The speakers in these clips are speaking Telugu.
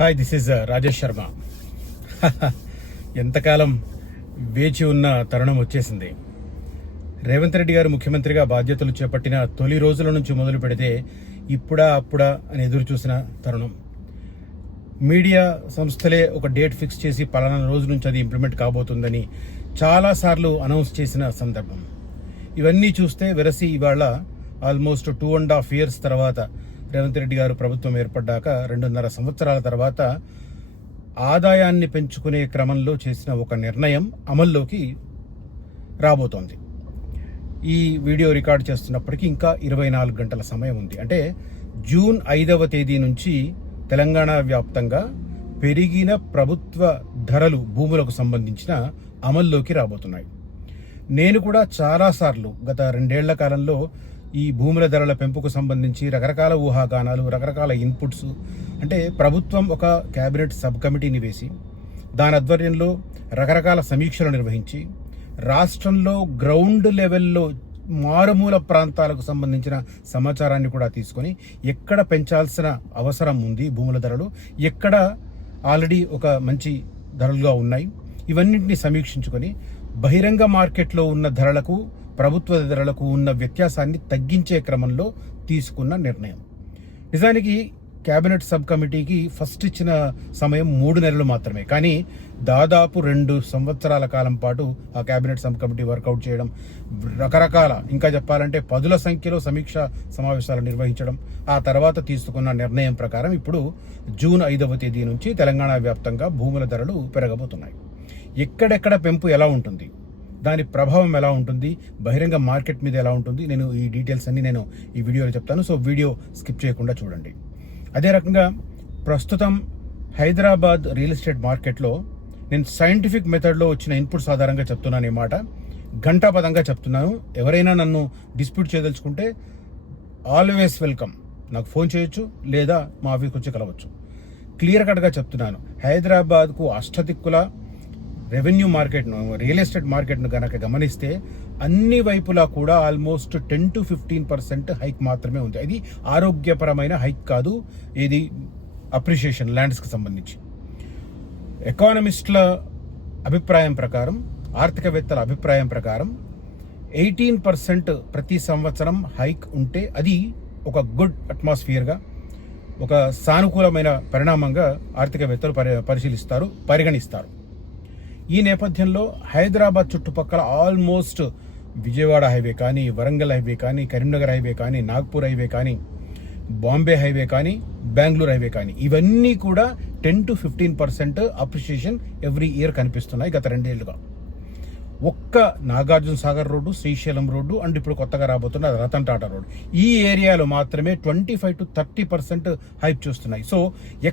Hi, this is Rajesh Sharma. ఎంతకాలం వేచి ఉన్న తరుణం వచ్చేసింది. రేవంత్ రెడ్డి గారు ముఖ్యమంత్రిగా బాధ్యతలు చేపట్టిన తొలి రోజుల నుంచి మొదలు పెడితే ఇప్పుడా అప్పుడా అని ఎదురు చూసిన తరుణం. మీడియా సంస్థలే ఒక డేట్ ఫిక్స్ చేసి పలానా రోజు నుంచి అది ఇంప్లిమెంట్ కాబోతుందని చాలాసార్లు అనౌన్స్ చేసిన సందర్భం. ఇవన్నీ చూస్తే వెరసి ఇవాళ ఆల్మోస్ట్ 2.5 years తర్వాత రేవంత్ రెడ్డి గారు ప్రభుత్వం ఏర్పడ్డాక 2.5 సంవత్సరాల తర్వాత ఆదాయాన్ని పెంచుకునే క్రమంలో చేసిన ఒక నిర్ణయం అమల్లోకి రాబోతోంది. ఈ వీడియో రికార్డ్ చేస్తున్నప్పటికీ ఇంకా 24 గంటల సమయం ఉంది. అంటే జూన్ 5వ తేదీ నుంచి తెలంగాణ వ్యాప్తంగా పెరిగిన ప్రభుత్వ ధరలు భూములకు సంబంధించిన అమల్లోకి రాబోతున్నాయి. నేను కూడా చాలాసార్లు గత 2 ఏళ్ల కాలంలో ఈ భూముల ధరల పెంపుకు సంబంధించి రకరకాల ఊహాగానాలు, రకరకాల ఇన్పుట్స్, అంటే ప్రభుత్వం ఒక క్యాబినెట్ సబ్ కమిటీని వేసి దాని ఆధ్వర్యంలో రకరకాల సమీక్షలు నిర్వహించి రాష్ట్రంలో గ్రౌండ్ లెవెల్లో మారుమూల ప్రాంతాలకు సంబంధించిన సమాచారాన్ని కూడా తీసుకొని ఎక్కడ పెంచాల్సిన అవసరం ఉంది భూముల ధరలు, ఎక్కడ ఆల్రెడీ ఒక మంచి ధరలుగా ఉన్నాయి, ఇవన్నింటినీ సమీక్షించుకొని బహిరంగ మార్కెట్లో ఉన్న ధరలకు ప్రభుత్వ ధరలకు ఉన్న వ్యత్యాసాన్ని తగ్గించే క్రమంలో తీసుకున్న నిర్ణయం. నిజానికి కేబినెట్ సబ్ కమిటీకి ఫస్ట్ ఇచ్చిన సమయం 3 నెలలు మాత్రమే, కానీ దాదాపు 2 సంవత్సరాల కాలం పాటు ఆ కేబినెట్ సబ్ కమిటీ వర్కౌట్ చేయడం, రకరకాల ఇంకా చెప్పాలంటే 10ల సంఖ్యలో సమీక్ష సమావేశాలు నిర్వహించడం, ఆ తర్వాత తీసుకున్న నిర్ణయం ప్రకారం ఇప్పుడు జూన్ 5వ తేదీ నుంచి తెలంగాణ వ్యాప్తంగా భూముల ధరలు పెరగబోతున్నాయి. ఎక్కడెక్కడ పెంపు ఎలా ఉంటుంది, దాని ప్రభావం ఎలా ఉంటుంది, బహిరంగ మార్కెట్ మీద ఎలా ఉంటుంది, నేను ఈ డీటెయిల్స్ అన్ని నేను ఈ వీడియోలో చెప్తాను. సో వీడియో స్కిప్ చేయకుండా చూడండి. అదే రకంగా ప్రస్తుతం హైదరాబాద్ రియల్ ఎస్టేట్ మార్కెట్లో నేను సైంటిఫిక్ మెథడ్లో వచ్చిన ఇన్పుట్స్ ఆధారంగా చెప్తున్నాను. ఈ మాట ఘంటాపదంగా చెప్తున్నాను. ఎవరైనా నన్ను డిస్ప్యూట్ చేయదలుచుకుంటే ఆల్వేస్ వెల్కమ్, నాకు ఫోన్ చేయొచ్చు లేదా మా ఆఫీస్కి వచ్చి కలవచ్చు. క్లియర్ కట్గా చెప్తున్నాను. హైదరాబాద్కు అష్టదిక్కుల రెవెన్యూ మార్కెట్ను, రియల్ ఎస్టేట్ మార్కెట్ను కనుక గమనిస్తే అన్ని వైపులా కూడా ఆల్మోస్ట్ 10 to 15% హైక్ మాత్రమే ఉంది. అది ఆరోగ్యపరమైన హైక్ కాదు, ఇది అప్రిషియేషన్ ల్యాండ్స్కి సంబంధించి. ఎకానమిస్టుల అభిప్రాయం ప్రకారం, ఆర్థికవేత్తల అభిప్రాయం ప్రకారం 18% ప్రతి సంవత్సరం హైక్ ఉంటే అది ఒక గుడ్ అట్మాస్ఫియర్గా, ఒక సానుకూలమైన పరిణామంగా ఆర్థికవేత్తలు పరిగణిస్తారు. ఈ నేపథ్యంలో హైదరాబాద్ చుట్టుపక్కల ఆల్మోస్ట్ విజయవాడ హైవే కానీ, వరంగల్ హైవే కానీ, కరీంనగర్ హైవే కానీ, నాగ్పూర్ హైవే కానీ, బాంబే హైవే కానీ, బెంగళూరు హైవే కానీ, ఇవన్నీ కూడా 10 to 15% అప్రిషియేషన్ ఎవ్రీ ఇయర్ కనిపిస్తున్నాయి గత 2 ఏళ్లుగా. ఒక్క Nagarjuna Sagar road, Srisailam road and ఇప్పుడు కొత్తగా రాబోతున్న రతన్ టాటా రోడ్డు, ఈ ఏరియాలో మాత్రమే 25 to 30% హైప్ చూస్తున్నాయి. సో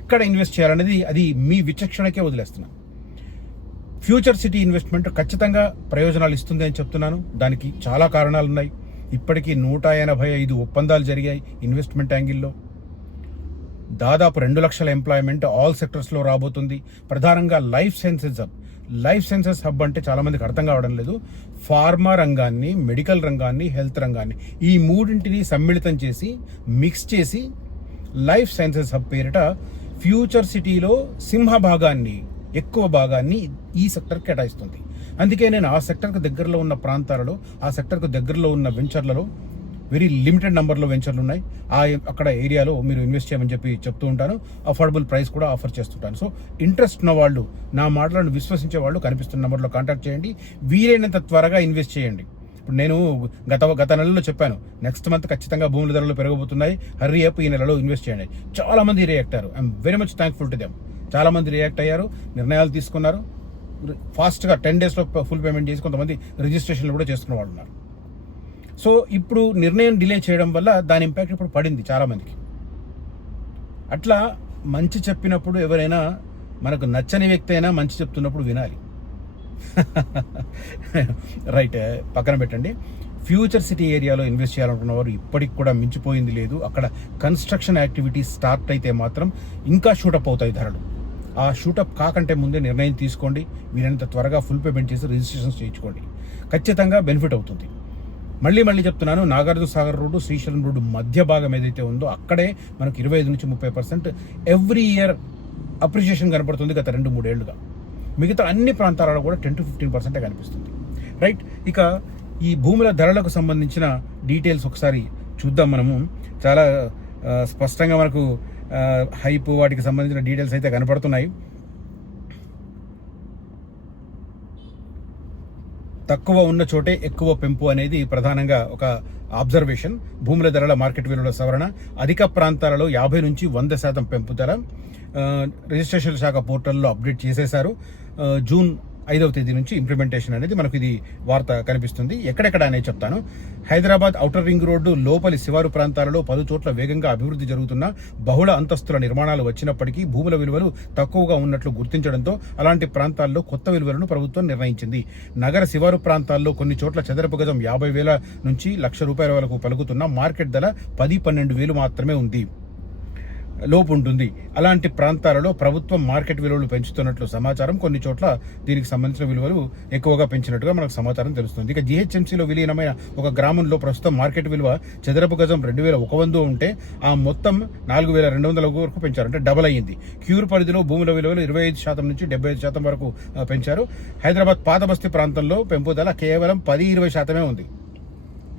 ఎక్కడ ఇన్వెస్ట్ చేయాలనేది అది మీ విచక్షణకే వదిలేస్తున్నాను. ఫ్యూచర్ సిటీ ఇన్వెస్ట్మెంట్ ఖచ్చితంగా ప్రయోజనాలు ఇస్తుంది అని చెప్తున్నాను. దానికి చాలా కారణాలు ఉన్నాయి. ఇప్పటికీ 185 ఒప్పందాలు జరిగాయి ఇన్వెస్ట్మెంట్ యాంగిల్లో. దాదాపు 2 లక్షల ఎంప్లాయ్మెంట్ ఆల్ సెక్టర్స్లో రాబోతుంది. ప్రధానంగా లైఫ్ సైన్సెస్ హబ్ అంటే చాలామందికి అర్థం కావడం లేదు. ఫార్మా రంగాన్ని, మెడికల్ రంగాన్ని, హెల్త్ రంగాన్ని, ఈ మూడింటిని సమ్మిళితం చేసి మిక్స్ చేసి లైఫ్ సైన్సెస్ హబ్ పేరిట ఫ్యూచర్ సిటీలో ఎక్కువ భాగాన్ని ఈ సెక్టర్ కేటాయిస్తుంది. అందుకే నేను ఆ సెక్టర్కి దగ్గరలో ఉన్న ప్రాంతాలలో, ఆ సెక్టర్కు దగ్గరలో ఉన్న వెంచర్లలో, వెరీ లిమిటెడ్ నెంబర్లో వెంచర్లు ఉన్నాయి, అక్కడ ఏరియాలో మీరు ఇన్వెస్ట్ చేయమని చెప్తూ ఉంటాను. అఫోర్డబుల్ ప్రైస్ కూడా ఆఫర్ చేస్తుంటాను. సో ఇంట్రెస్ట్ ఉన్న వాళ్ళు, నా మాటలను విశ్వసించే వాళ్ళు కనిపిస్తున్న నెంబర్లో కాంటాక్ట్ చేయండి. వీలైనంత త్వరగా ఇన్వెస్ట్ చేయండి. ఇప్పుడు నేను గత నెలలో చెప్పాను, నెక్స్ట్ మంత్ ఖచ్చితంగా భూముల ధరలు పెరగబోతున్నాయి, హర్రీ అప్, ఈ నెలలో ఇన్వెస్ట్ చేయండి. చాలా మంది రియాక్ట్ అయ్యారు. I'm very much thankful to them. చాలా మంది రియాక్ట్ అయ్యారు, నిర్ణయాలు తీసుకున్నారు. ఫాస్ట్గా 10 daysలో ఫుల్ పేమెంట్ చేసి కొంతమంది రిజిస్ట్రేషన్లు కూడా చేసుకున్న వాళ్ళు ఉన్నారు. సో ఇప్పుడు నిర్ణయం డిలే చేయడం వల్ల దాని ఇంపాక్ట్ ఇప్పుడు పడింది చాలామందికి. అట్లా మంచి చెప్పినప్పుడు ఎవరైనా, మనకు నచ్చని వ్యక్తి అయినా మంచి చెప్తున్నప్పుడు వినాలి. రైట్, పక్కన పెట్టండి. ఫ్యూచర్ సిటీ ఏరియాలో ఇన్వెస్ట్ చేయాలనుకున్న వారు ఇప్పటికి కూడా మించిపోయింది లేదు. అక్కడ కన్స్ట్రక్షన్ యాక్టివిటీస్ స్టార్ట్ అయితే మాత్రం ఇంకా షూటప్ అవుతాయి ధరలు. ఆ షూటప్ కాకంటే ముందే నిర్ణయం తీసుకోండి. వీలైనంత త్వరగా ఫుల్ పేమెంట్ చేసి రిజిస్ట్రేషన్స్ చేయించుకోండి. ఖచ్చితంగా బెనిఫిట్ అవుతుంది. మళ్ళీ చెప్తున్నాను, నాగార్జున సాగర్ రోడ్డు, శ్రీశైలం రోడ్డు మధ్య భాగం ఏదైతే ఉందో అక్కడే మనకు 25 నుంచి 30% ఎవ్రీ ఇయర్ అప్రిషియేషన్ కనపడుతుంది గత 2-3 ఏళ్లుగా. మిగతా అన్ని ప్రాంతాలలో కూడా 10 to 15% కనిపిస్తుంది. రైట్. ఇక ఈ భూముల ధరలకు సంబంధించిన డీటెయిల్స్ ఒకసారి చూద్దాం మనము. చాలా స్పష్టంగా మనకు హైప్ వాటికి సంబంధించిన డీటెయిల్స్ అయితే కనపడుతున్నాయి. తక్కువ ఉన్న చోటే ఎక్కువ పెంపు అనేది ప్రధానంగా ఒక అబ్జర్వేషన్. భూముల ధరల మార్కెట్ విలువల సవరణ, అధిక ప్రాంతాలలో 50 నుంచి 100% పెంపుదల రిజిస్ట్రేషన్ శాఖ పోర్టల్లో అప్డేట్ చేసేశారు. జూన్ 5వ తేదీ నుంచి ఇంప్లిమెంటేషన్ అనేది మనకు ఇది వార్త కనిపిస్తుంది. ఎక్కడెక్కడ అనేది చెప్తాను. హైదరాబాద్ ఔటర్ రింగ్ రోడ్డు లోపలి శివారు ప్రాంతాలలో 10 చోట్ల వేగంగా అభివృద్ధి జరుగుతున్న బహుళ అంతస్తుల నిర్మాణాలు వచ్చినప్పటికీ భూముల విలువలు తక్కువగా ఉన్నట్లు గుర్తించడంతో అలాంటి ప్రాంతాల్లో కొత్త విలువలను ప్రభుత్వం నిర్ణయించింది. నగర శివారు ప్రాంతాల్లో కొన్ని చోట్ల చదరపు గజం 50,000 నుంచి ₹1,00,000 వరకు పలుకుతున్న మార్కెట్ ధర 10-12,000 మాత్రమే ఉంది, లోపు ఉంటుంది. అలాంటి ప్రాంతాలలో ప్రభుత్వం మార్కెట్ విలువలు పెంచుతున్నట్లు సమాచారం. కొన్ని చోట్ల దీనికి సంబంధించిన విలువలు ఎక్కువగా పెంచినట్టుగా మనకు సమాచారం తెలుస్తుంది. ఇక జీహెచ్ఎంసీలో విలీనమైన ఒక గ్రామంలో ప్రస్తుతం మార్కెట్ విలువ చదరపు గజం 2,100 ఉంటే ఆ మొత్తం 4,200 వరకు పెంచారు, అంటే డబల్ అయ్యింది. క్యూర్ పరిధిలో భూముల విలువలు 25% నుంచి 75% వరకు పెంచారు. హైదరాబాద్ పాత బస్తీ ప్రాంతంలో పెంపుదల కేవలం 10-20% ఉంది.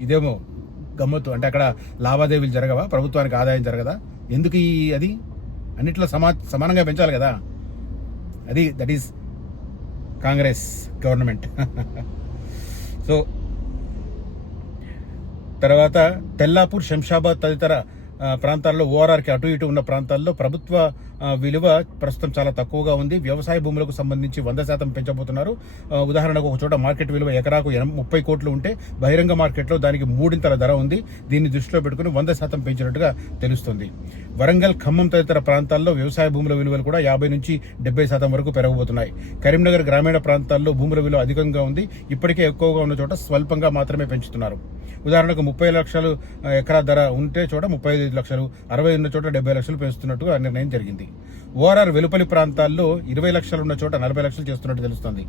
ఇదేమో గమ్మత్తు. అంటే అక్కడ లావాదేవీలు జరగవా, ప్రభుత్వానికి ఆదాయం జరగదా? ఎందుకు అది అన్నిట్లో సమానంగా పెంచాలి కదా. That is Congress government. So తర్వాత తెల్లాపూర్, శంషాబాద్ తదితర ప్రాంతాల్లో ఓఆర్ఆర్కి అటు ఇటు ఉన్న ప్రాంతాల్లో ప్రభుత్వ విలువ ప్రస్తుతం చాలా తక్కువగా ఉంది. వ్యవసాయ భూములకు సంబంధించి 100% పెంచబోతున్నారు. ఉదాహరణకు ఒక చోట మార్కెట్ విలువ ఎకరాకు 30 కోట్లు ఉంటే బహిరంగ మార్కెట్లో దానికి 3 ధర ఉంది. దీన్ని దృష్టిలో పెట్టుకుని 100% పెంచినట్టుగా తెలుస్తుంది. వరంగల్, ఖమ్మం తదితర ప్రాంతాల్లో వ్యవసాయ భూముల విలువలు కూడా 50 నుంచి 70% వరకు పెరగబోతున్నాయి. కరీంనగర్ గ్రామీణ ప్రాంతాల్లో భూముల విలువ అధికంగా ఉంది. ఇప్పటికే ఎక్కువగా ఉన్న చోట స్వల్పంగా మాత్రమే పెంచుతున్నారు. ఉదాహరణకు 30 లక్షలు ఎకరా ధర ఉంటే చోట 35 లక్షలు, 60 ఉన్న చోట 70 లక్షలు పెంచుతున్నట్టుగా నిర్ణయం జరిగింది. ఓఆర్ఆర్ వెలుపలి ప్రాంతాల్లో 20 లక్షలు ఉన్న చోట 40 లక్షలు చేస్తున్నట్టు తెలుస్తుంది.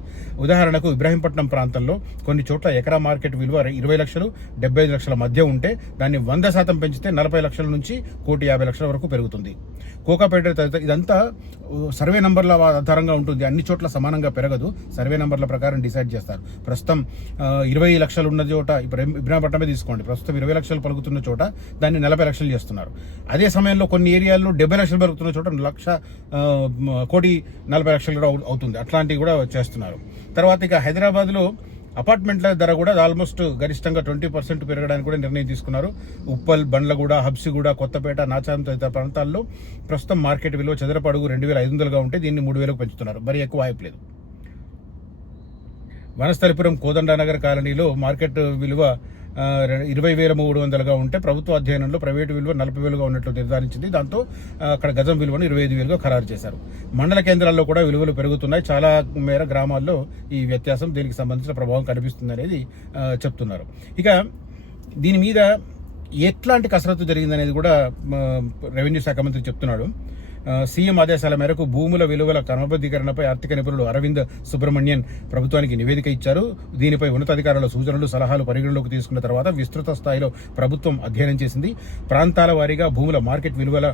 ఉదాహరణకు ఇబ్రాహీంపట్నం ప్రాంతంలో కొన్ని చోట్ల ఎకరా మార్కెట్ విలువ 20 లక్షలు, 75 లక్షల మధ్య ఉంటే దాన్ని 100% పెంచితే 40 లక్షల నుంచి 1,50,00,000 వరకు పెరుగుతుంది. కోకాపేట ఇదంతా సర్వే నంబర్ల ఆధారంగా ఉంటుంది. అన్ని చోట్ల సమానంగా పెరగదు, సర్వే నంబర్ల ప్రకారం డిసైడ్ చేస్తారు. ప్రస్తుతం 20 లక్షలు ఉన్న చోట, ఇప్పుడు ఇబ్రాహీంపట్నమే తీసుకోండి, ప్రస్తుతం 20 లక్షలు పలుకుతున్న చోట దాన్ని 40 లక్షలు చేస్తున్నారు. అదే సమయంలో కొన్ని ఏరియాల్లో 70 లక్షలు పలుకుతున్న చోట 1,40,00,000 కూడా అవుతుంది. అట్లాంటివి కూడా చేస్తున్నారు. తర్వాత ఇక హైదరాబాద్లో అపార్ట్మెంట్ల ధర కూడా ఆల్మోస్ట్ గరిష్టంగా 20% పెరగడానికి కూడా నిర్ణయం తీసుకున్నారు. ఉప్పల్, బండ్లగూడ, హబ్సిగూడ, కొత్తపేట, నాచారం తదితర ప్రాంతాల్లో ప్రస్తుతం మార్కెట్ విలువ చదరపు అడుగు 2,500గా ఉంటే దీన్ని 3,000కు పెంచుతున్నారు. మరి ఎక్కువ హైప్ లేదు. వనస్థలిపురం, కోదండనగర్ కాలనీలో మార్కెట్ విలువ 20,300గా ఉంటే ప్రభుత్వ అధ్యయనంలో ప్రైవేటు విలువ 40,000గా ఉన్నట్లు నిర్ధారించింది. దాంతో అక్కడ గజం విలువను 25,000గా ఖరారు చేశారు. మండల కేంద్రాల్లో కూడా విలువలు పెరుగుతున్నాయి. చాలా మేర గ్రామాల్లో ఈ వ్యత్యాసం, దీనికి సంబంధించిన ప్రభావం కనిపిస్తుంది అనేది చెప్తున్నారు. ఇక దీని మీద ఎట్లాంటి కసరత్తు జరిగిందనేది కూడా రెవెన్యూ శాఖ మంత్రి చెప్తున్నాడు. సీఎం ఆదేశాల మేరకు భూముల విలువల క్రమబద్ధీకరణపై ఆర్థిక నిపుణులు అరవింద్ సుబ్రహ్మణ్యన్ ప్రభుత్వానికి నివేదిక ఇచ్చారు. దీనిపై ఉన్నతాధికారుల సూచనలు, సలహాలు పరిగణలోకి తీసుకున్న తర్వాత విస్తృత స్థాయిలో ప్రభుత్వం అధ్యయనం చేసింది. ప్రాంతాల వారీగా భూముల మార్కెట్ విలువల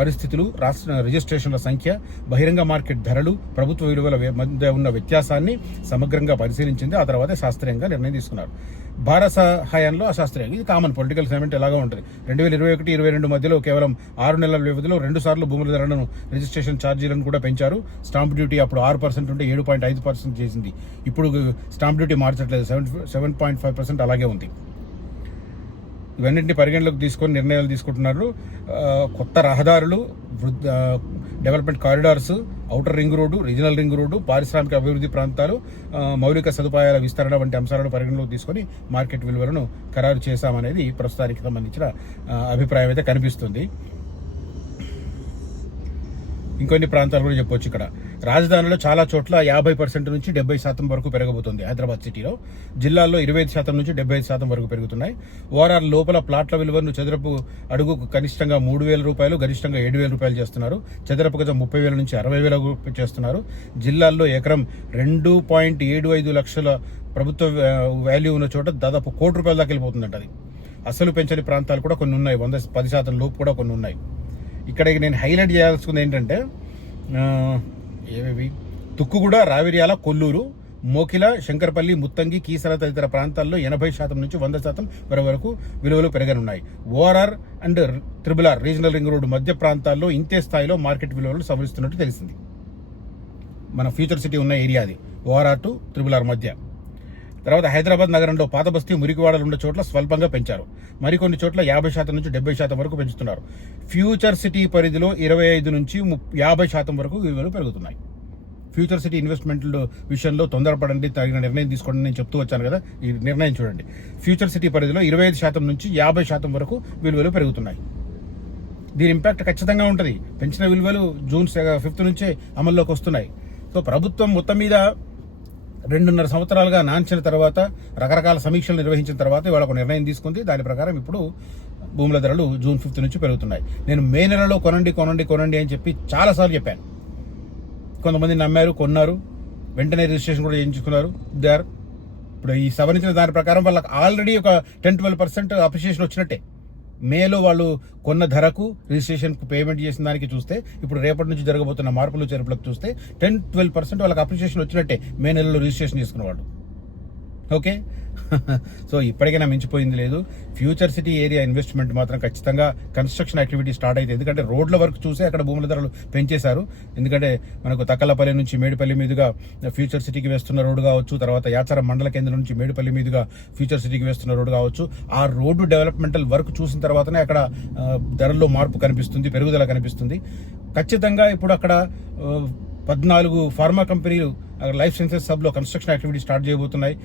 పరిస్థితులు, రాష్ట్ర రిజిస్ట్రేషన్ల సంఖ్య, బహిరంగ మార్కెట్ ధరలు, ప్రభుత్వ విలువల మధ్య ఉన్న వ్యత్యాసాన్ని సమగ్రంగా పరిశీలించింది. ఆ తర్వాత శాస్త్రీయంగా నిర్ణయం తీసుకున్నారు. భారత హయాంలో అశాస్త్రీయంగా, ఇది కామన్ పొలిటికల్ సెమెంట్ ఎలాగా ఉంటుంది. 2021-22 మధ్యలో కేవలం 6 నెలల వ్యవధిలో 2 సార్లు భూముల ధరలను, రిజిస్ట్రేషన్ ఛార్జీలను కూడా పెంచారు. స్టాంప్ డ్యూటీ అప్పుడు 6% ఉంటే 7.5% చేసింది. ఇప్పుడు స్టాంప్ డ్యూటీ మార్చట్లేదు, 7.5% అలాగే ఉంది. ఇవన్నింటినీ పరిగణలోకి తీసుకొని నిర్ణయాలు తీసుకుంటున్నారు. కొత్త రహదారులు, development corridors, outer ring road, regional ring road, పారిశ్రామిక అభివృద్ధి ప్రాంతాలు, మౌలిక సదుపాయాల విస్తరణ వంటి అంశాలను పరిగణలోకి తీసుకొని మార్కెట్ విలువలను ఖరారు చేశామనేది ప్రస్తుతానికి సంబంధించిన అభిప్రాయం అయితే కనిపిస్తుంది. ఇంకొన్ని ప్రాంతాలు కూడా చెప్పొచ్చు. ఇక్కడ రాజధానిలో చాలా చోట్ల 50% నుంచి 70% వరకు పెరగబోతుంది. హైదరాబాద్ సిటీలో జిల్లాల్లో 25% నుంచి 75% వరకు పెరుగుతున్నాయి. ఓఆర్ఆర్ లోపల ప్లాట్ల విలువను చదరపు అడుగుకు కనిష్టంగా ₹3,000, గరిష్టంగా ₹7,000 చేస్తున్నారు. చదరపు గజం 30,000 నుంచి 60,000 చేస్తున్నారు. జిల్లాల్లో ఎకరం 2.75 లక్షల ప్రభుత్వ వాల్యూ ఉన్న చోట దాదాపు ₹1,00,00,000 దాకా వెళ్ళిపోతుందంట. అది అసలు పెంచని ప్రాంతాలు కూడా కొన్ని ఉన్నాయి, 10% లోపు కూడా కొన్ని ఉన్నాయి. ఇక్కడ నేను హైలైట్ చేయాల్సింది ఏంటంటే, ఏవేవి తుక్కుగూడ, రావిర్యాల, కొల్లూరు, మోకిల, శంకరపల్లి, ముత్తంగి, కీసర తదితర ప్రాంతాల్లో 80% నుంచి 100% వరకు విలువలు పెరగనున్నాయి. ORR and RRR regional ring road మధ్య ప్రాంతాల్లో ఇంతే స్థాయిలో మార్కెట్ విలువలు సవరిస్తున్నట్టు తెలిసింది. మన ఫ్యూచర్ సిటీ ఉన్న ఏరియా అది, ఓఆర్ఆర్ టు RRR మధ్య. తర్వాత హైదరాబాద్ నగరంలో పాత బస్తీ, మురికివాడలు ఉన్న చోట్ల స్వల్పంగా పెంచారు. మరికొన్ని చోట్ల 50% నుంచి 70% వరకు పెంచుతున్నారు. ఫ్యూచర్ సిటీ పరిధిలో 25 నుంచి 50% వరకు విలువలు పెరుగుతున్నాయి. ఫ్యూచర్ సిటీ ఇన్వెస్ట్మెంట్ల విషయంలో తొందరపడండి, తగిన నిర్ణయం తీసుకోండి నేను చెప్తూ వచ్చాను కదా, ఈ నిర్ణయం చూడండి. ఫ్యూచర్ సిటీ పరిధిలో 25% నుంచి 50% వరకు విలువలు పెరుగుతున్నాయి. దీని ఇంపాక్ట్ ఖచ్చితంగా ఉంటుంది. పెంచిన విలువలు జూన్ 5 నుంచే అమల్లోకి వస్తున్నాయి. సో ప్రభుత్వం మొత్తం మీద 2.5 సంవత్సరాలుగా నాంచిన తర్వాత, రకరకాల సమీక్షలు నిర్వహించిన తర్వాత ఇవాళ ఒక నిర్ణయం తీసుకుంది. దాని ప్రకారం ఇప్పుడు భూముల ధరలు జూన్ 5 నుంచి పెరుగుతున్నాయి. నేను మే నెలలో కొనండి అని చెప్పి చాలాసార్లు చెప్పాను. కొంతమంది నమ్మారు, కొన్నారు, వెంటనే రిజిస్ట్రేషన్ కూడా చేయించుకున్నారు. ఇప్పుడు ఈ సవరించిన దాని ప్రకారం వాళ్ళకి ఆల్రెడీ ఒక 10-12% అప్రిషియేషన్ వచ్చినట్టే. మేలో వాళ్ళు కొన్న ధరకు రిజిస్ట్రేషన్కు పేమెంట్ చేసిన దానికి చూస్తే, ఇప్పుడు రేపటి నుంచి జరగబోతున్న మార్పులు చేర్పులకు చూస్తే 10-12% వాళ్ళకి అప్రిషియేషన్ వచ్చినట్టే మే నెలలో రిజిస్ట్రేషన్ చేసుకున్నవాడు. ఓకే, సో ఇప్పటికైనా మించిపోయింది లేదు. ఫ్యూచర్ సిటీ ఏరియా ఇన్వెస్ట్మెంట్ మాత్రం ఖచ్చితంగా కన్స్ట్రక్షన్ యాక్టివిటీ స్టార్ట్ అయితే, ఎందుకంటే రోడ్ల వరకు చూసే అక్కడ భూముల ధరలు పెంచేశారు. ఎందుకంటే మనకు తక్కలపల్లి నుంచి మేడిపల్లి మీదుగా ఫ్యూచర్ సిటీకి వేస్తున్న రోడ్డు కావచ్చు, తర్వాత యాచారం మండల కేంద్రం నుంచి మేడిపల్లి మీదుగా ఫ్యూచర్ సిటీకి వేస్తున్న రోడ్డు కావచ్చు, ఆ రోడ్డు డెవలప్మెంటల్ వర్క్ చూసిన తర్వాతనే అక్కడ ధరల్లో మార్పు కనిపిస్తుంది, పెరుగుదల కనిపిస్తుంది. ఖచ్చితంగా ఇప్పుడు అక్కడ 14 ఫార్మా కంపెనీలు లైఫ్ సైన్సెస్ సబ్లో కన్స్ట్రక్షన్ యాక్టివిటీ స్టార్ట్ చేయబోతున్నాయి.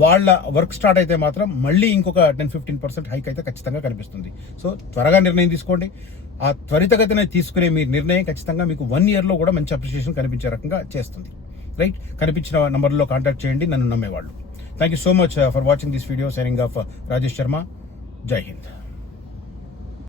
వాళ్ళ వర్క్ స్టార్ట్ అయితే మాత్రం మళ్ళీ ఇంకొక 10-15% హైక్ అయితే ఖచ్చితంగా కనిపిస్తుంది. సో త్వరగా నిర్ణయం తీసుకోండి. ఆ త్వరితగతిన తీసుకునే మీ నిర్ణయం ఖచ్చితంగా మీకు 1 yearలో కూడా మంచి అప్రిషియేషన్ కనిపించే రకంగా చేస్తుంది. రైట్, కనిపించిన నంబర్లో కాంటాక్ట్ చేయండి నన్ను నమ్మేవాళ్ళు. Thank you so much for watching this video. Signing off Rajesh Sharma. Jai Hind.